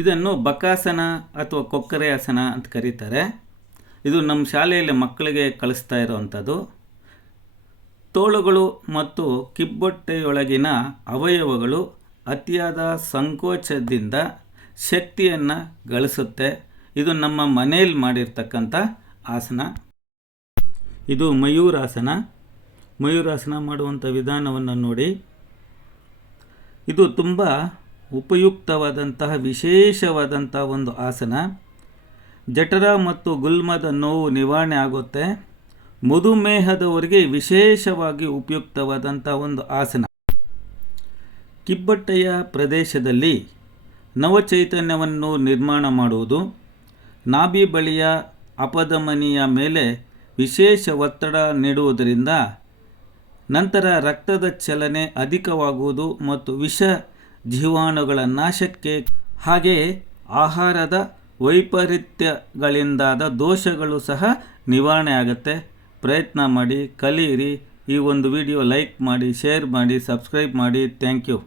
ಇದನ್ನು ಬಕಾಸನ ಅಥವಾ ಕೊಕ್ಕರೆ ಆಸನ ಅಂತ ಕರೀತಾರೆ. ಇದು ನಮ್ಮ ಶಾಲೆಯಲ್ಲಿ ಮಕ್ಕಳಿಗೆ ಕಳಿಸ್ತಾ ಇರುವಂಥದ್ದು. ತೋಳುಗಳು ಮತ್ತು ಕಿಬ್ಬೊಟ್ಟೆಯೊಳಗಿನ ಅವಯವಗಳು ಅತಿಯಾದ ಸಂಕೋಚದಿಂದ ಶಕ್ತಿಯನ್ನು ಗಳಿಸುತ್ತೆ. ಇದು ನಮ್ಮ ಮನೆಯಲ್ಲಿ ಮಾಡಿರ್ತಕ್ಕಂಥ ಆಸನ. ಇದು ಮಯೂರಾಸನ ಮಯೂರಾಸನ ಮಾಡುವಂಥ ವಿಧಾನವನ್ನು ನೋಡಿ. ಇದು ತುಂಬ ಉಪಯುಕ್ತವಾದಂತಹ ವಿಶೇಷವಾದಂಥ ಒಂದು ಆಸನ. ಜಠರ ಮತ್ತು ಗುಲ್ಮದ ನೋವು ನಿವಾರಣೆ ಆಗುತ್ತೆ. ಮಧುಮೇಹದವರಿಗೆ ವಿಶೇಷವಾಗಿ ಉಪಯುಕ್ತವಾದಂಥ ಒಂದು ಆಸನ. ಕಿಬ್ಬಟ್ಟೆಯ ಪ್ರದೇಶದಲ್ಲಿ ನವಚೈತನ್ಯವನ್ನು ನಿರ್ಮಾಣ ಮಾಡುವುದು. ನಾಭಿ ಬಳಿಯ ಅಪಧಮನಿಯ ಮೇಲೆ ವಿಶೇಷ ಒತ್ತಡ ನೀಡುವುದರಿಂದ ನಂತರ ರಕ್ತದ ಚಲನೆ ಅಧಿಕವಾಗುವುದು ಮತ್ತು ವಿಷ ಜೀವಾಣುಗಳ ನಾಶಕ್ಕೆ ಹಾಗೆ ಆಹಾರದ ವೈಪರೀತ್ಯಗಳಿಂದಾದ ದೋಷಗಳು ಸಹ ನಿವಾರಣೆ ಆಗುತ್ತೆ. ಪ್ರಯತ್ನ ಮಾಡಿ, ಕಲಿಯಿರಿ. ಈ ಒಂದು ವಿಡಿಯೋ ಲೈಕ್ ಮಾಡಿ, ಶೇರ್ ಮಾಡಿ, ಸಬ್ಸ್ಕ್ರೈಬ್ ಮಾಡಿ. Thank you.